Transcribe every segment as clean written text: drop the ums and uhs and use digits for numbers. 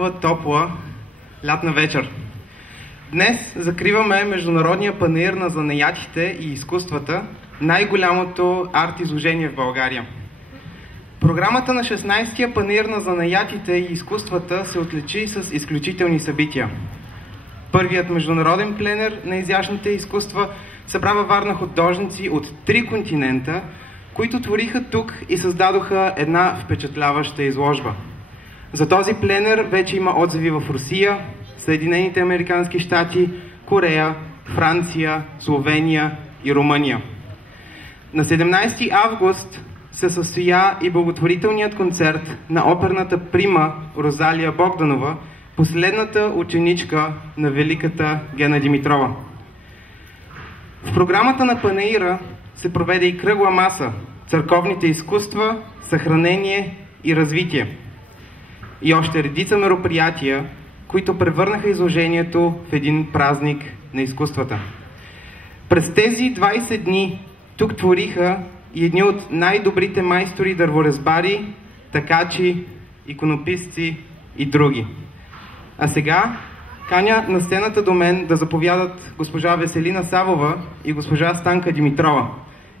хубава, топла лятна вечер. Днес закриваме Международния панаир на занаятите и изкуствата, най-голямото арт-изложение в България. Програмата на 16-тия панаир на занаятите и изкуствата се отличи с изключителни събития. Първият международен пленер на изящните изкуства събра във Варна художници от 3 континента, които твориха тук и създадоха една впечатляваща изложба. За този пленер вече има отзиви в Русия, Съединените американски щати, Корея, Франция, Словения и Румъния. На 17 август се състоя и благотворителният концерт на оперната прима Розалия Богданова, последната ученичка на великата Гена Димитрова. В програмата на панаира се проведе и кръгла маса «Църковните изкуства, съхранение и развитие» и още редица мероприятия, които превърнаха изложението в един празник на изкуствата. През тези 20 дни тук твориха и едни от най-добрите майстори дърворезбари, такачи, иконописци и други. А сега каня на сцената до мен да заповядат госпожа Веселина Савова и госпожа Станка Димитрова.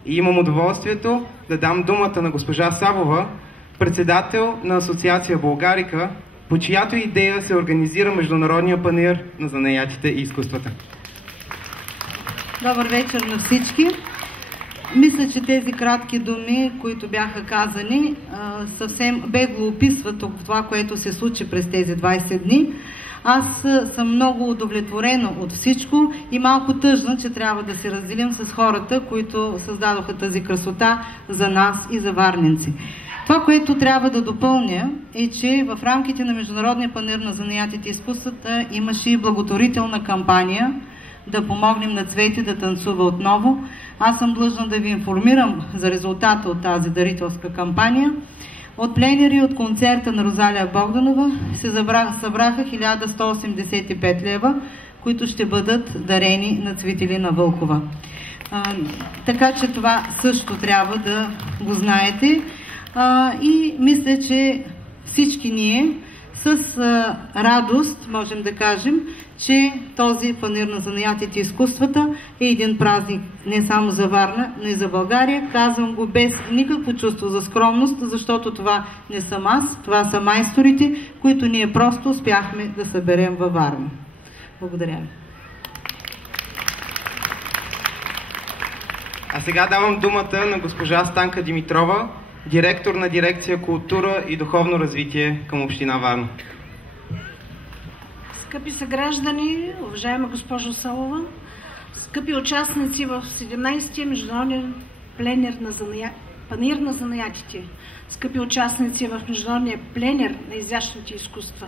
И имам удоволствието да дам думата на госпожа Савова, председател на Асоциация Българика, по чиято идея се организира Международния панаир на занаятите и изкуствата. Добър вечер на всички. Мисля, че тези кратки думи, които бяха казани, съвсем бегло описват това, което се случи през тези 20 дни. Аз съм много удовлетворена от всичко и малко тъжна, че трябва да се разделим с хората, които създадоха тази красота за нас и за варненци. Това, което трябва да допълня, е, че в рамките на Международния панаир на занаятите и изкуствата имаше и благотворителна кампания да помогнем на Цвети да танцува отново. Аз съм длъжна да ви информирам за резултата от тази дарителска кампания. От пленери от концерта на Розалия Богданова се събраха 1185 лева, които ще бъдат дарени на Цветелина Вълкова. Така че това също трябва да го знаете. И мисля, че всички ние с радост можем да кажем, че този панаир на занаятите и изкуствата е един празник не само за Варна, но и за България. Казвам го без никакво чувство за скромност, защото това не съм аз, това са майсторите, които ние просто успяхме да съберем във Варна. Благодаря ви. А сега давам думата на госпожа Станка Димитрова, директор на дирекция Култура и духовно развитие към община Варна. Скъпи съграждани, уважаема госпожо Салова, скъпи участници в 17-тия Международен панаир на занаятите, скъпи участници в Международния пленер на изящните изкуства.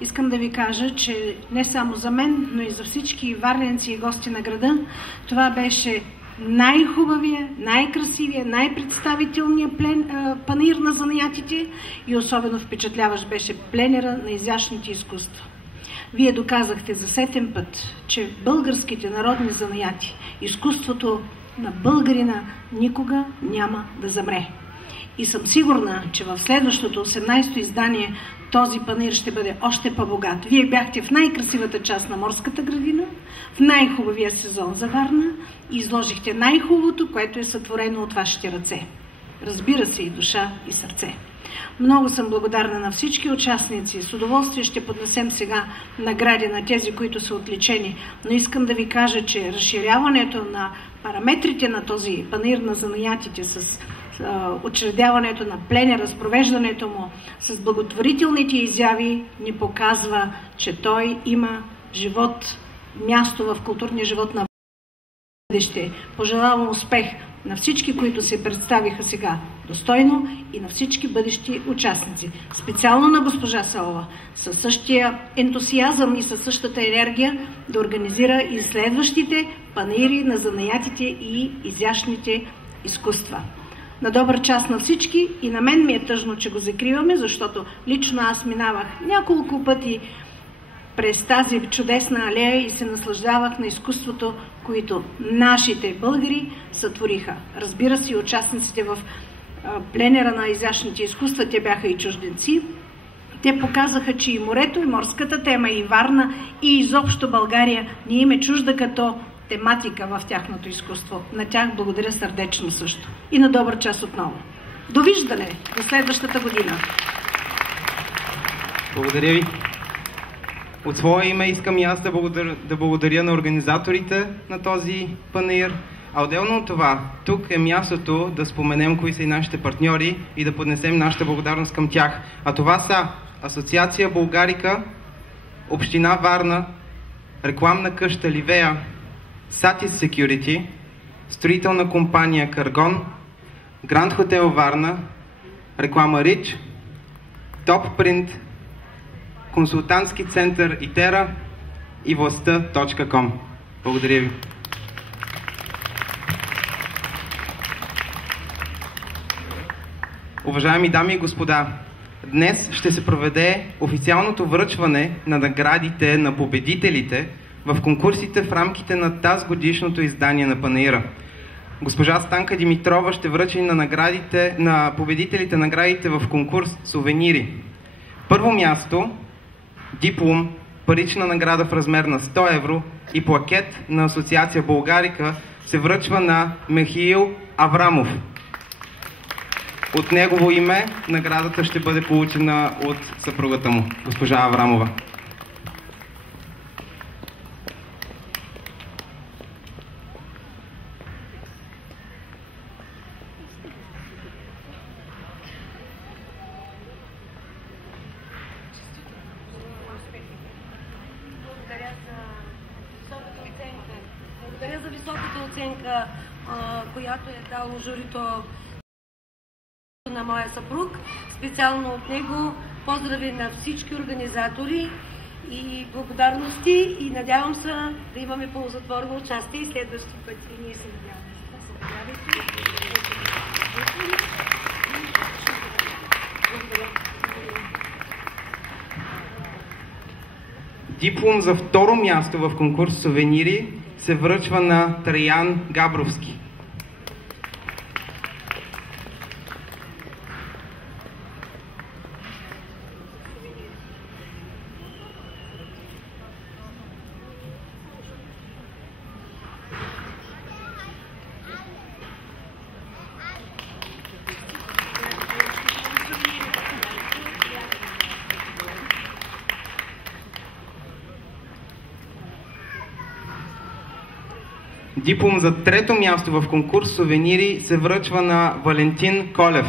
Искам да ви кажа, че не само за мен, но и за всички варненци и гости на града, това беше най-хубавия, най-красивия, най-представителния панаир на занаятите и особено впечатляващ беше пленера на изящните изкуства. Вие доказахте за сетен път, че българските народни занаяти, изкуството на българина никога няма да замре. И съм сигурна, че в следващото 18-то издание този панаир ще бъде още по-богат. Вие бяхте в най-красивата част на морската градина, в най-хубавия сезон за Варна и изложихте най-хубавото, което е сътворено от вашите ръце. Разбира се, и душа, и сърце. Много съм благодарна на всички участници. С удоволствие ще поднесем сега награди на тези, които са отличени. Но искам да ви кажа, че разширяването на параметрите на този панаир на занаятите с учредяването на пленера, с провеждането му, с благотворителните изяви ни показва, че той има живот, място в културния живот на бъдеще. Пожелавам успех на всички, които се представиха сега достойно и на всички бъдещи участници. Специално на госпожа Салова, със същия ентусиазъм и със същата енергия да организира и следващите панаири на занаятите и изящните изкуства. На добър час на всички и на мен ми е тъжно, че го закриваме, защото лично аз минавах няколко пъти през тази чудесна алея и се наслаждавах на изкуството, които нашите българи сътвориха. Разбира се, участниците в пленера на изящните изкуства, те бяха и чужденци. Те показаха, че и морето, и морската тема, и Варна, и изобщо България не им е чужда като тематика в тяхното изкуство. На тях благодаря сърдечно също. И на добър час отново. Довиждане до следващата година. Благодаря ви. От своя име искам и аз да благодаря на организаторите на този панаир. А отделно от това, тук е мястото да споменем кои са и нашите партньори и да поднесем нашата благодарност към тях. А това са Асоциация Българика, Община Варна, рекламна къща Ливея, Satis Security, строителна компания Каргон, Гранд Хотел Варна, реклама Рич, Топ Принт, консултантски център Итера и властта.com. Благодаря ви. Уважаеми дами и господа, днес ще се проведе официалното връчване на наградите на победителите в конкурсите в рамките на тази годишното издание на панаира. Госпожа Станка Димитрова ще връчи на победителите наградите в конкурс сувенири. Първо място диплом, парична награда в размер на 100 евро и плакет на Асоциация Българика се връчва на Михаил Аврамов. От негово име наградата ще бъде получена от съпругата му, госпожа Аврамова. Благодаря за високата оценка, която е дало журито на моя съпруг. Специално от него поздрави на всички организатори и благодарности и надявам се да имаме ползотворно участие и следващия път. И ние се надяваме. Диплом за второ място в конкурс сувенири се връчва на Траян Габровски. Диплом за трето място в конкурс сувенири се връчва на Валентин Колев.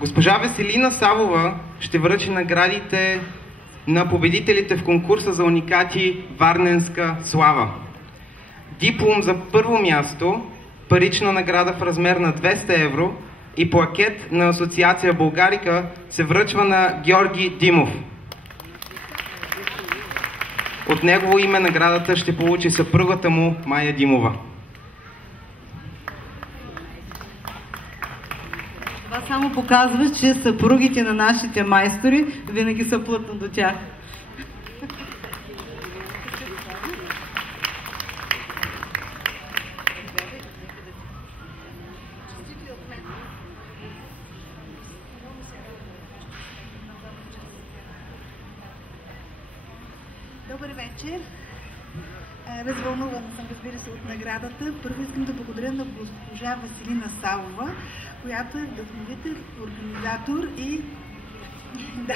Госпожа Веселина Савова ще връчи наградите на победителите в конкурса за уникати Варненска слава. Диплом за първо място, парична награда в размер на 200 евро и плакет на Асоциация Българика се връчва на Георги Димов. От негово име наградата ще получи съпругата му Майя Димова. Това само показва, че съпругите на нашите майстори винаги са плътно до тях. Добър вечер. Развълнувана съм, разбира се, от наградата. Първо искам да благодаря на госпожа Веселина Савова, която е вдъхновител, организатор и да,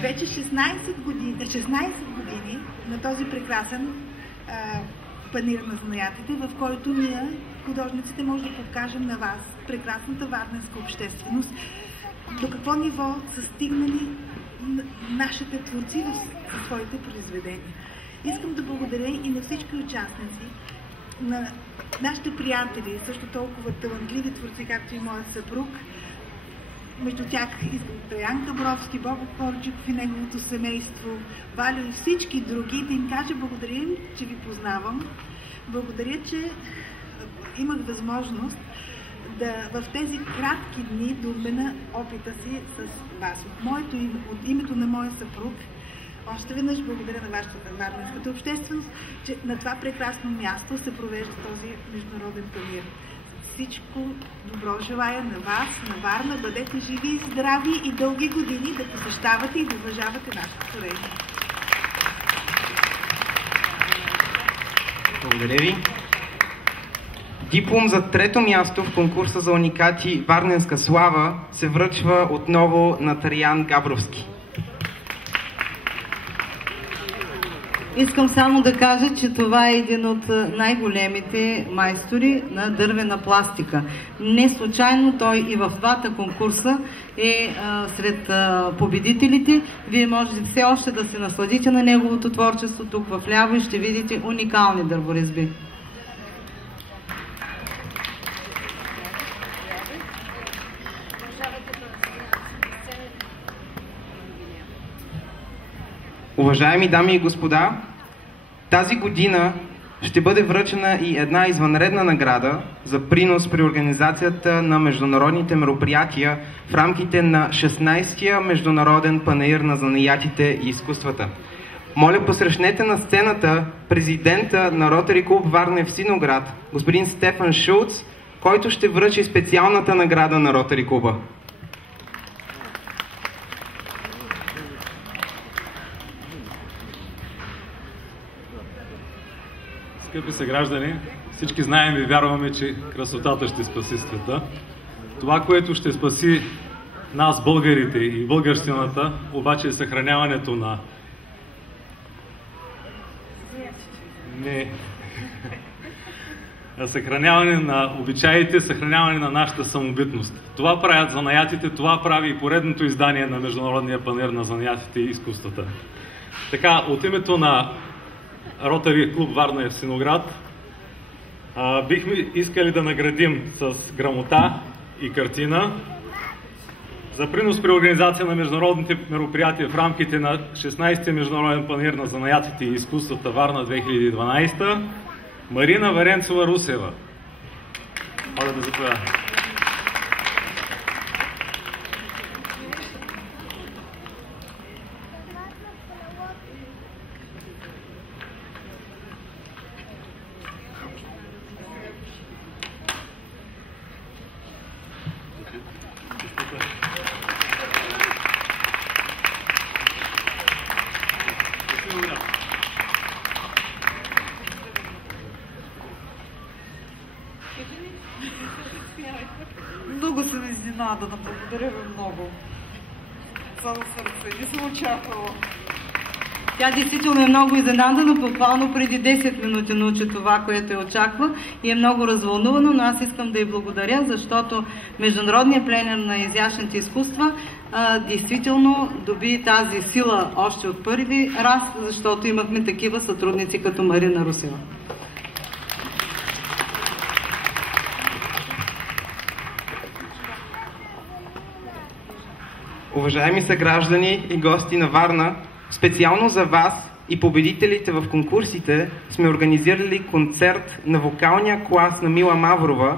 вече 16 години на този прекрасен панаир на занаятите, в който ние, художниците, може да покажем на вас прекрасната варненска общественост, до какво ниво са стигнали нашите творци със своите произведения. Искам да благодаря и на всички участници, на нашите приятели, също толкова талантливи творци, както и моят съпруг. Между тях искам Траян Габровски, Бобо Корчиков и неговото семейство, Валю и всички други, да им кажа благодаря, че ви познавам. Благодаря, че имах възможност в тези кратки дни да обмена опита си с вас. От името на моя съпруг, още веднъж благодаря на вашата варненската общественост, че на това прекрасно място се провежда този международен панаир. Всичко добро желая на вас, на Варна. Бъдете живи и здрави и дълги години да посещавате и да уважавате нашето творение. Благодаря ви. Диплом за трето място в конкурса за уникати Варненска слава се връчва отново на Тариян Габровски. Искам само да кажа, че това е един от най-големите майстори на дървена пластика. Не случайно той и в двата конкурса е сред победителите. Вие можете все още да се насладите на неговото творчество тук в ляво и ще видите уникални дърворезби. Уважаеми дами и господа, тази година ще бъде връчена и една извънредна награда за принос при организацията на международните мероприятия в рамките на 16-я Международен панаир на занаятите и изкуствата. Моля, посрещнете на сцената президента на Ротари клуб Варна Евксиноград, господин Стефан Шулц, който ще връчи специалната награда на Ротари клуба. Скъпи съграждани, всички знаем и вярваме, че красотата ще спаси света. Това, което ще спаси нас, българите и българщината, обаче е съхраняването на... съхраняване на обичаите, съхраняване на нашата самобитност. Това правят занаятите, това прави и поредното издание на Международния панаир на занаятите и изкуствата. Така, от името на Ротари клуб Варна Евксиноград бихме искали да наградим с грамота и картина за принос при организация на международните мероприятия в рамките на 16-ти Международен панаир на занаятите и изкуствата Варна 2012 Марина Варенцова Русева. Моля да заповяда. Много съм изненадана. Благодаря ви много. Цяло сърце. Не съм очаквала. Тя действително е много изненадана, буквално преди 10 минути научи това, което я очаква и е много развълнувана, но аз искам да й благодаря, защото Международният пленер на изящните изкуства действително доби тази сила още от първи раз, защото имахме такива сътрудници като Марина Русева. Уважаеми съграждани и гости на Варна, специално за вас и победителите в конкурсите сме организирали концерт на вокалния клас на Мила Маврова,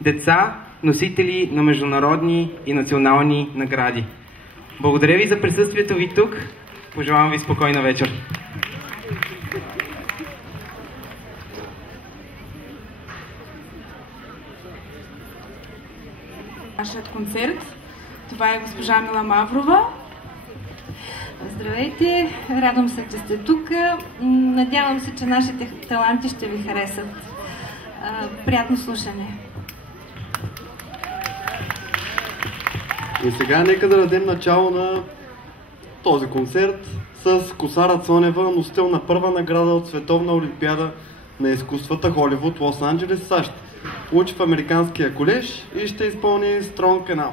деца, носители на международни и национални награди. Благодаря ви за присъствието ви тук. Пожелавам ви спокойна вечер. Нашият концерт. Това е госпожа Мила Маврова. Здравейте, радвам се, че сте тук. Надявам се, че нашите таланти ще ви харесат. Приятно слушане. И сега нека да дадем начало на този концерт с Косара Цонева, носител на първа награда от Световна олимпиада на изкуствата Холивуд, Лос-Анджелес, САЩ. Учи в Американския колеж и ще изпълни Strong Enough.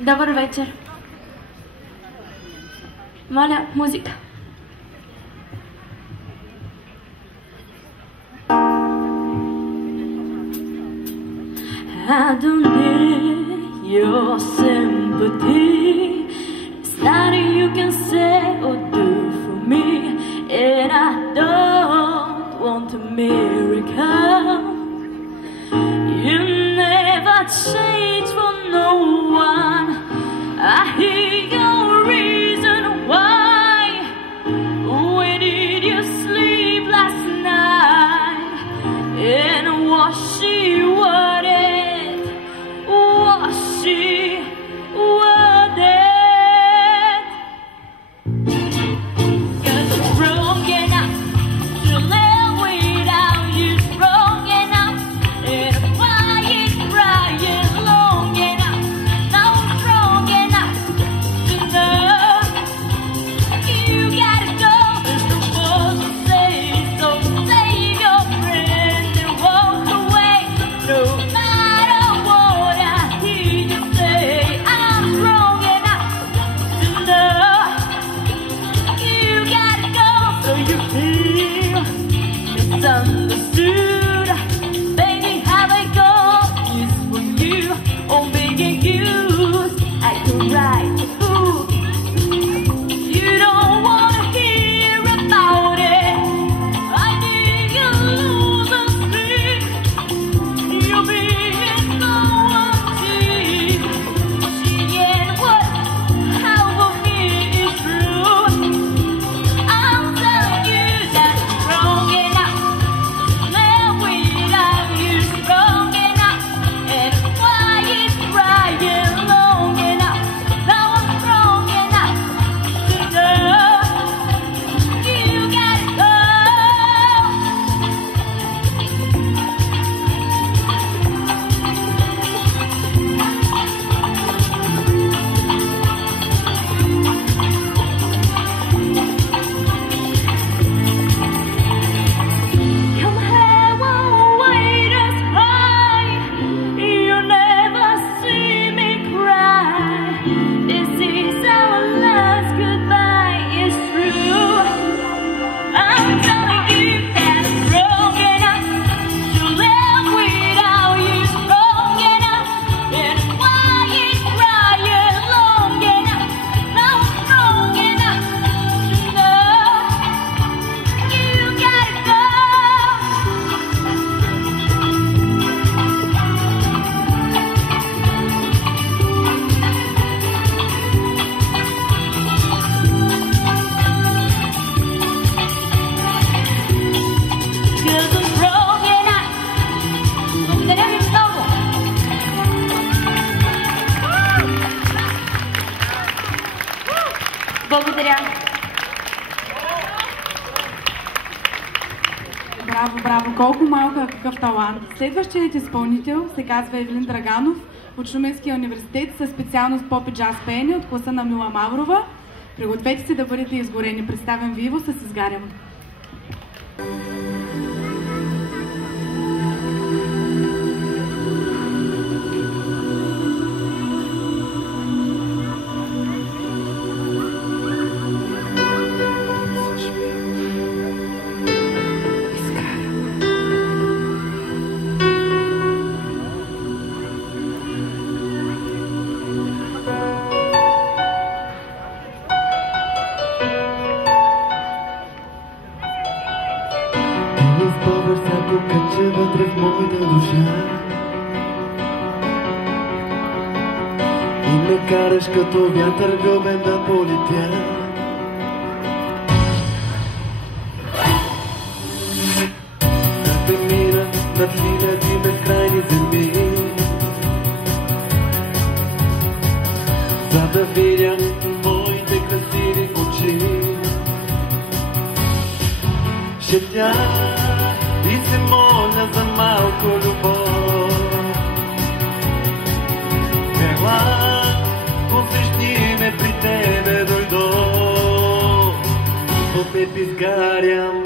Добър вечер. Моля, музика. I don't need your sympathy. It's nothing you can say or do for me. And Благодаря. Браво, браво! Колко малко, а какъв талант! Следващият изпълнител се казва Евелин Драганов от Шуменския университет със специалност поп и джаз пеене от класа на Мила Маврова. Пригответе се да бъдете изгорени. Представям ви Иво с Изгарям. Караш като вятър гълбен да полетя. Да те мина над хиляди безкрайни земи, за да видя твоите красиви очи. Шепя и се моля за малко любов. Ела, посрещни ме, при тебе дойдох, от теб изгарям.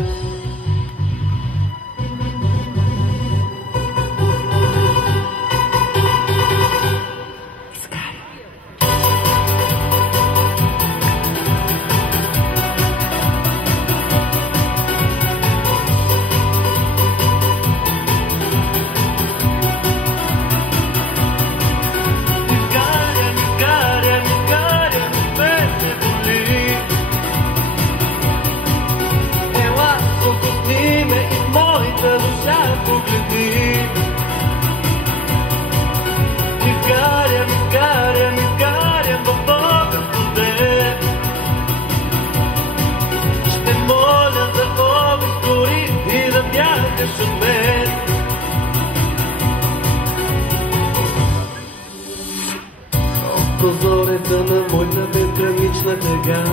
Прозореца на моята безгранична тъга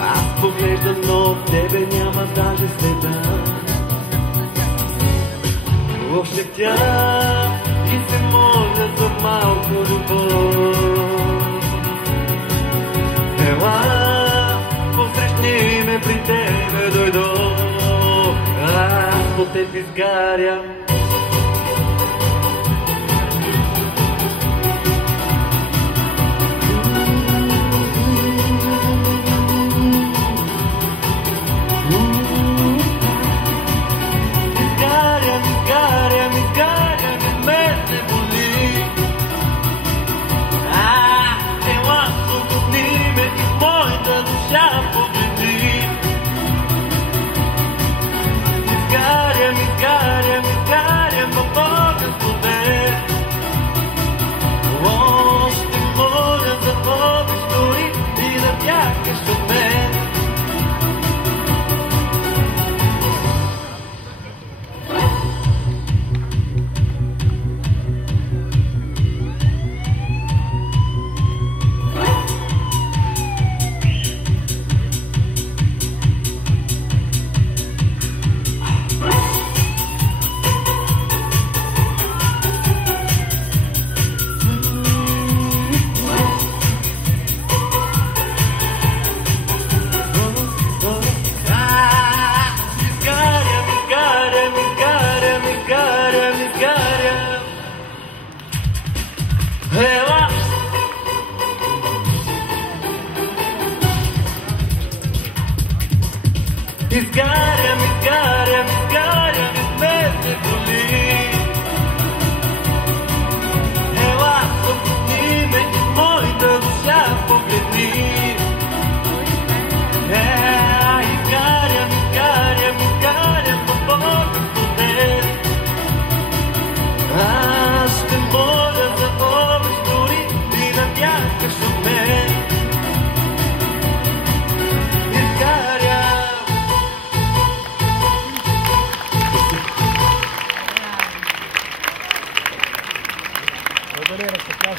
аз поглеждам, но от тебе няма даже следа. Ощетя и се моля за малко любов. Ела, посрещни ме, при тебе дойдох, аз по теб изгарям. Изгарям, изгарям, изгарям, и без ме боли. Ела, съпусни ме и моята душа погледни. Изгарям, изгарям, изгарям, но Бога сподел. Аз ще моля за обич дори и да бягаш от мен.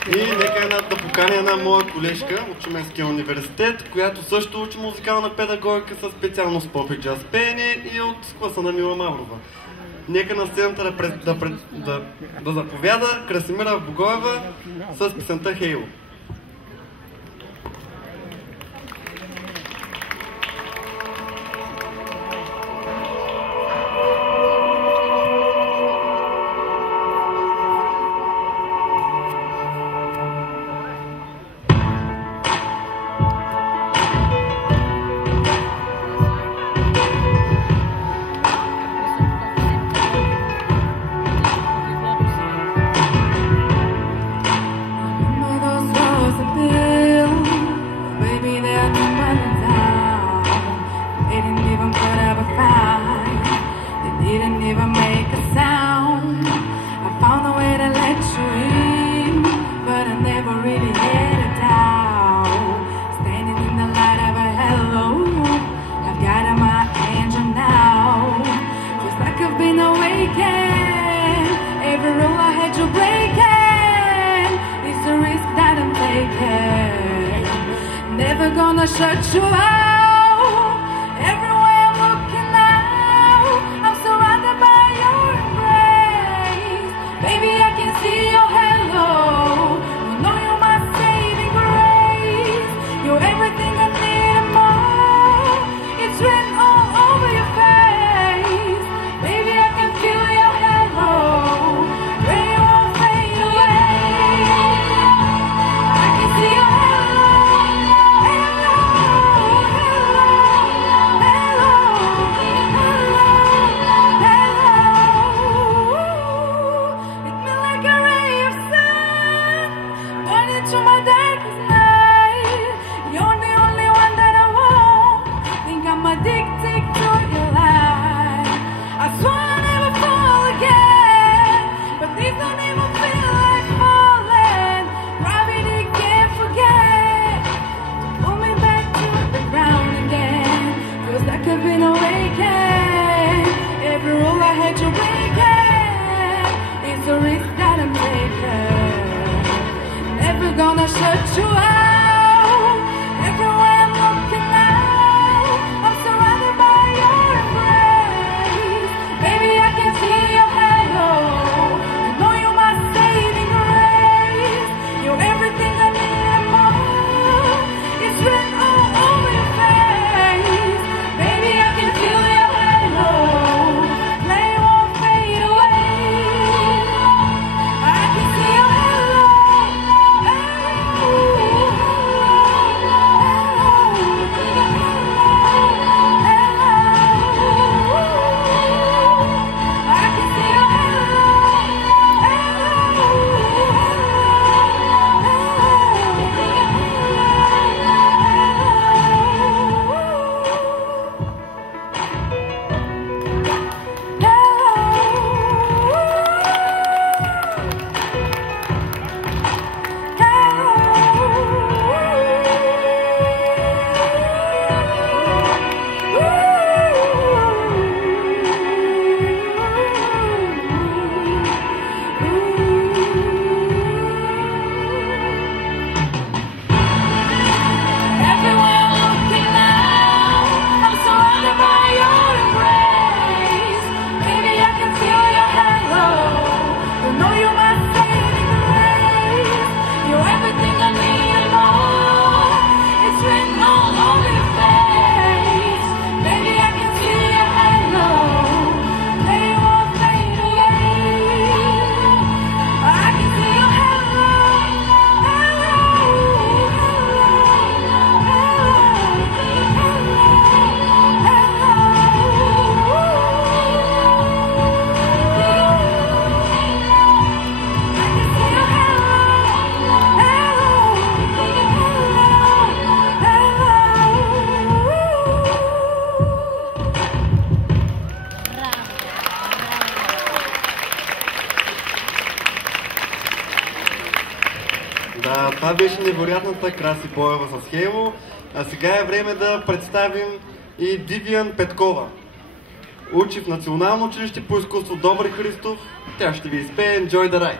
И нека една да поканя една моя колежка от Шуменския университет, която също учи музикална педагогика със специалност поп и джаз пеене и от класа на Мила Маврова. Нека на сцената да заповяда Красимира Богоева с песента Хейло. Това беше невероятната Краси Боева с Хейло. А сега е време да представим и Дивиан Петкова. Учи в Национално училище по изкуство Добри Христов. Тя ще ви изпее Enjoy the Ride.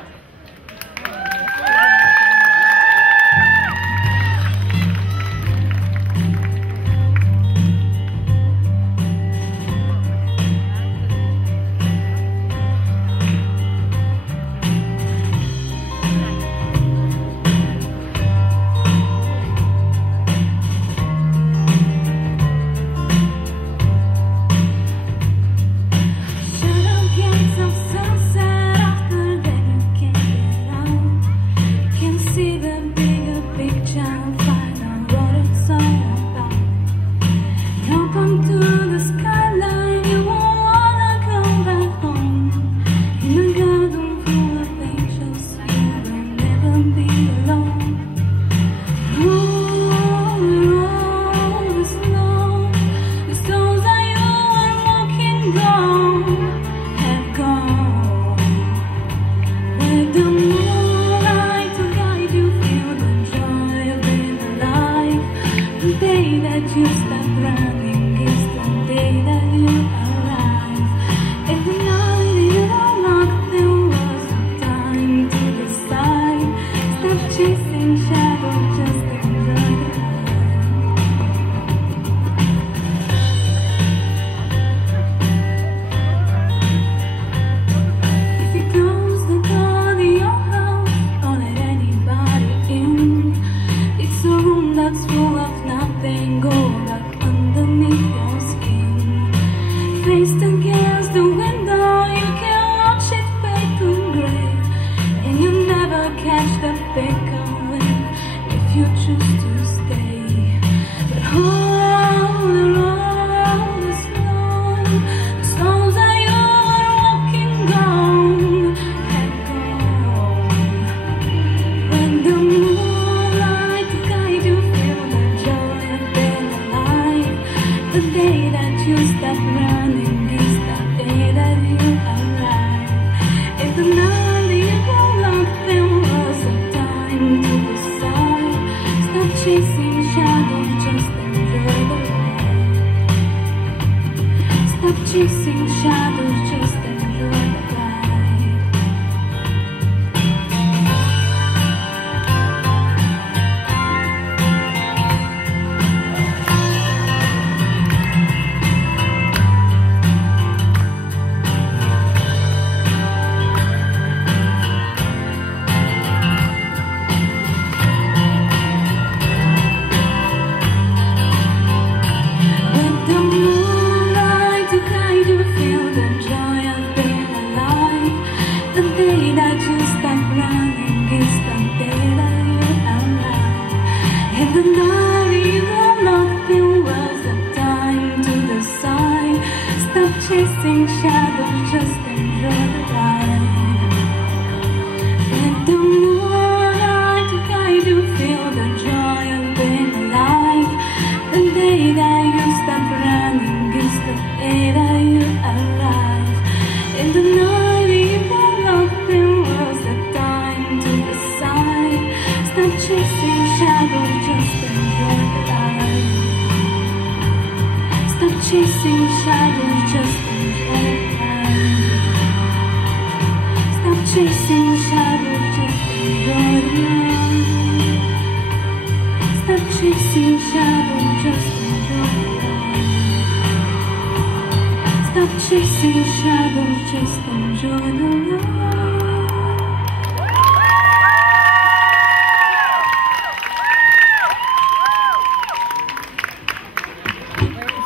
join the love.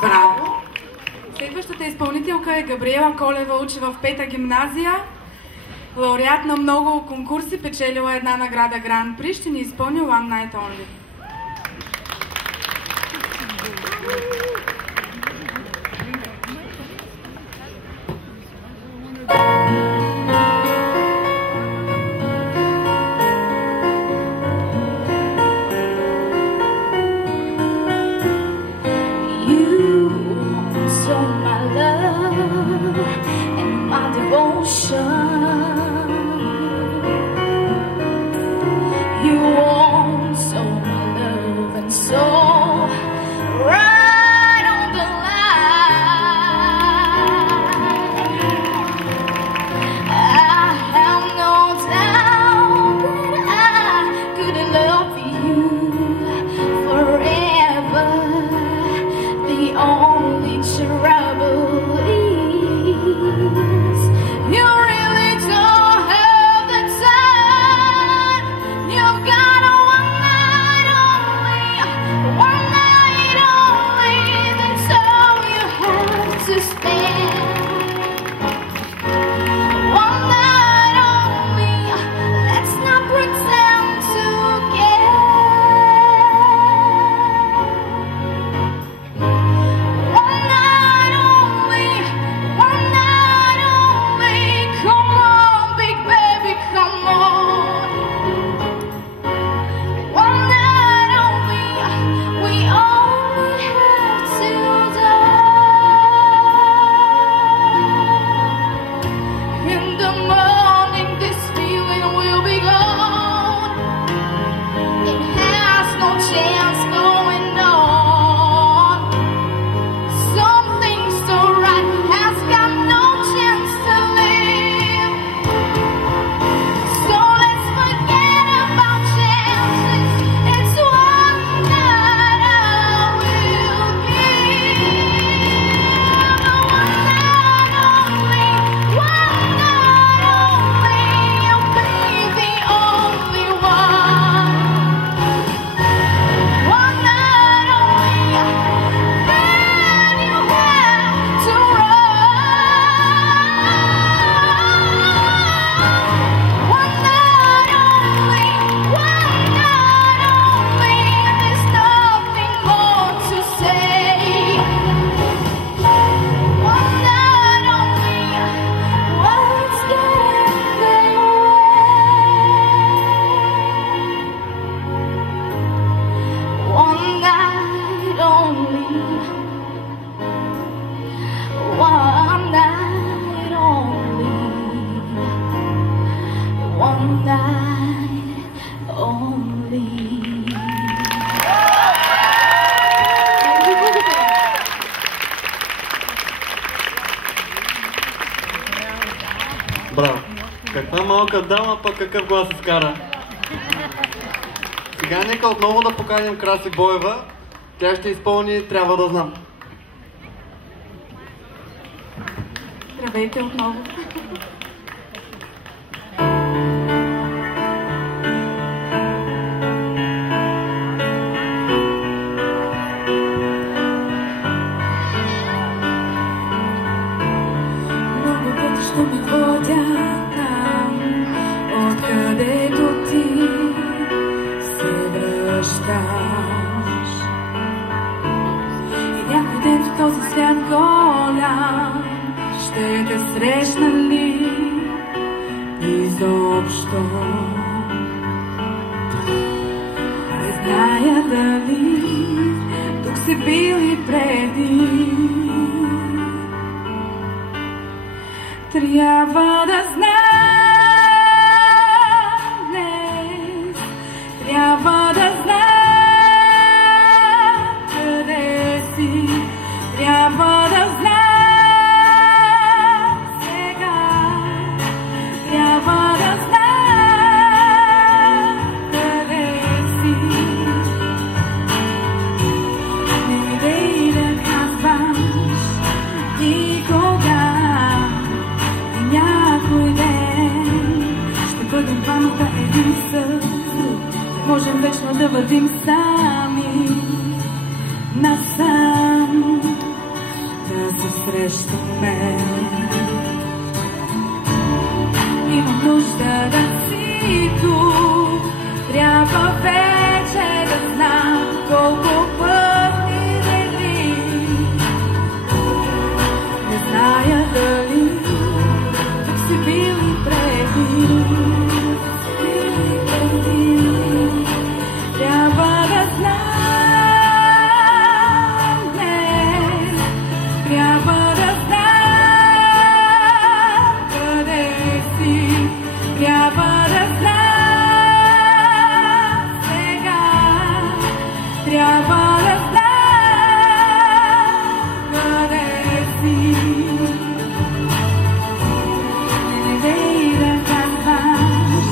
Браво! Следващата изпълнителка е Габриела Колева, учи в 5-та гимназия. Лауреат на много конкурси, печелила една награда Гран При, ще ни изпълни One Night Only. Браво! Каква малка дама, пък какъв глас изкара. Сега нека отново да поканим Краси Боева. Тя ще изпълни "Трябва да знам". Здравейте отново. Много пъти ще ме водя там, откъдето ти се връщаш. И някой ден в този свят голям ще те срещна ли изобщо? Не зная дали тук си били преди. Трябва да знам днес, трябва да знам къде си, трябва да знам сега, трябва да знам къде си. Не дей да казваш никога, някой един съд, можем вечно да вървим сами насам, да се срещаме. Имам нужда да си тук, трябва вече да знам колко пъти дели. Не зная дали тук си бил и преди. Трябва да знам, не, трябва да знам къде си, трябва да знам сега, трябва да знам къде си. Не дей да казваш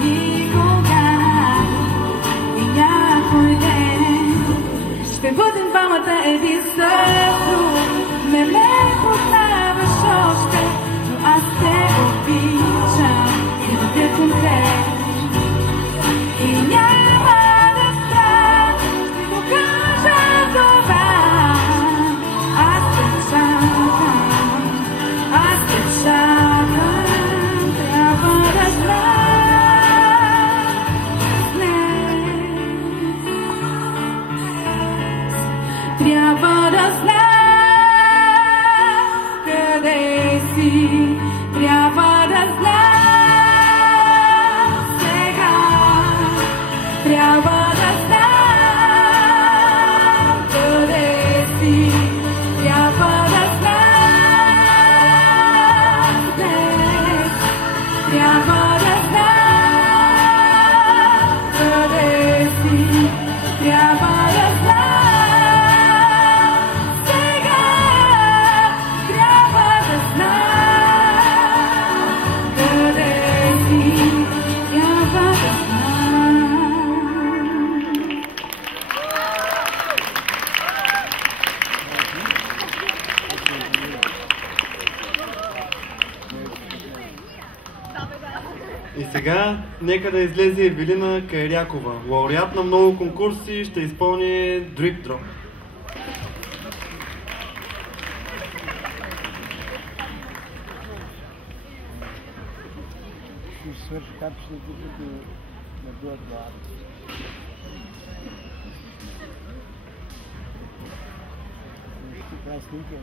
никога и някой ден ще бъдем двамата един съпруг. Не ме познаваш още, но аз те обичам и вървя към теб. И няма да спра, ще го кажа това. Аз те чакам, аз те чакам, трябва да знаеш днес. Трябва да знаеш къде си, трябва да знаеш сега, трябва да знаеш къде си, трябва да знаеш днес, трябва да знаеш къде си, трябва да знаеш сега, трябва да знаеш къде си, трябва да знаеш. И сега нека да излезе Евелина Кайрякова. Лауреат на много конкурси, ще изпълни Drip Drop. Ще свърши капчета, които не бъдат главни. Ще прави снимки.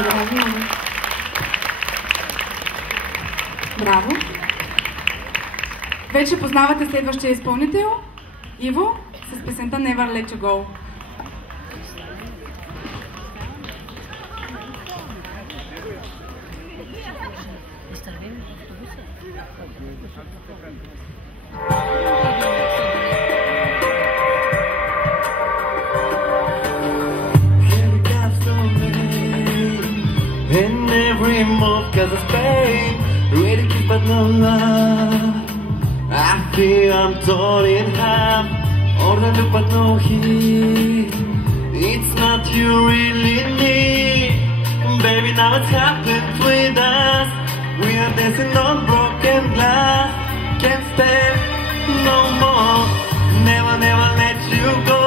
Благодаря ви много. Браво! Вече познавате следващия изпълнител, Иво, с песента Never Let You Go. In every move cause it's pain, really kiss but no love. I feel I'm torn in half, all the look but no heat. It's not you really need, baby, now it's happened with us. We are dancing on broken glass, can't stand no more. Never, never let you go.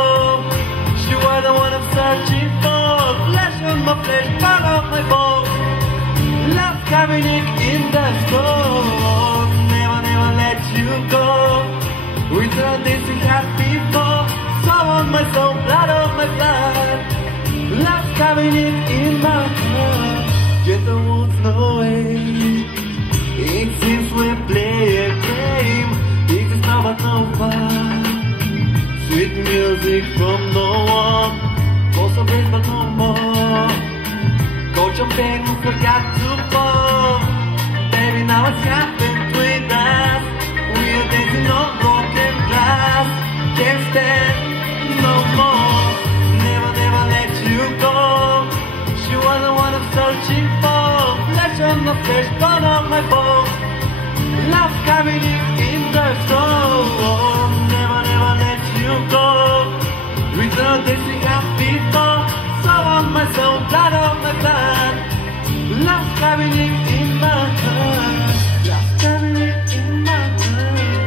You are the one I'm searching for. Flesh on my flesh, part of my bone. Love cabinet in the store. Never, never let you go. We tried this we had before. Soul on my soul, blood on my blood. Love cabinet in my heart. Get the woods no way. It seems we play a game. It is now but no fun. Sweet music from no one, also praise but no more. Go jumping, we forgot to fall. Baby, now it's happened with us. We are dancing on broken glass. Can't stand no more. Never, never let you go. She was the one I'm searching for. Flesh on the flesh, bone on my bone. Love coming in the soul. Never, never let you go. We know this we have before. Soul on my soul, blood on my blood. Love coming in my heart. Love coming in my heart.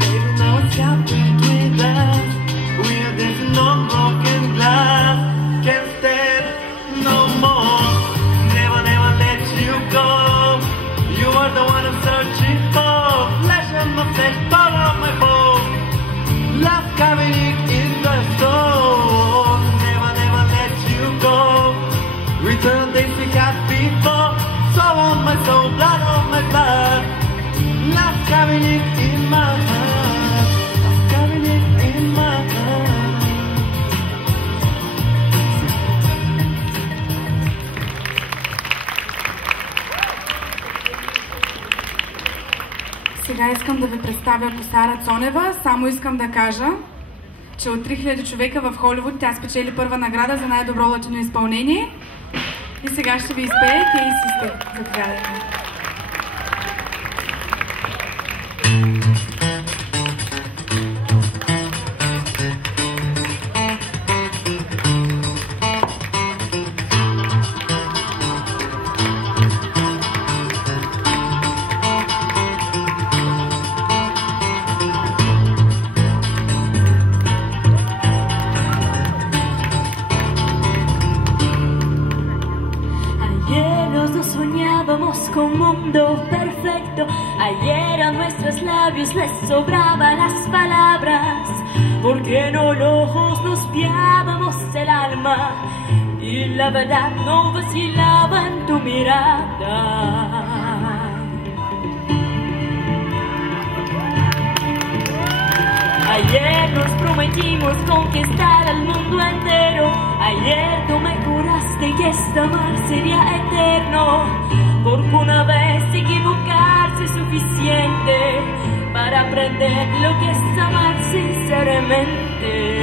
Baby, now it's happened with us. We are dancing on broken glass. Can't stand no more. Never, never let you go. You are the one I'm searching for. Flesh on my flesh, bone on my bone. Love coming in the soul. Never, never let you go. Return this we had before. Soul on my soul, blood on my blood. Love coming in my heart. Love coming in my heart. Сега искам да ви представя Косара Цонева. Само искам да кажа, че от 3000 човека в Холивуд тя спечели първа награда за най-добро латино изпълнение. И сега ще ви изпее Кей Систер. Заповядайте. Con un mundo perfecto, ayer a nuestros labios les sobraban las palabras, porque no los ojos nos piábamos el alma y la verdad no vacilaba en tu mirada. Ayer nos prometimos conquistar al mundo entero. Ayer tú me juraste que este amor sería eterno. Porque una vez equivocarse es suficiente para aprender lo que es amar sinceramente.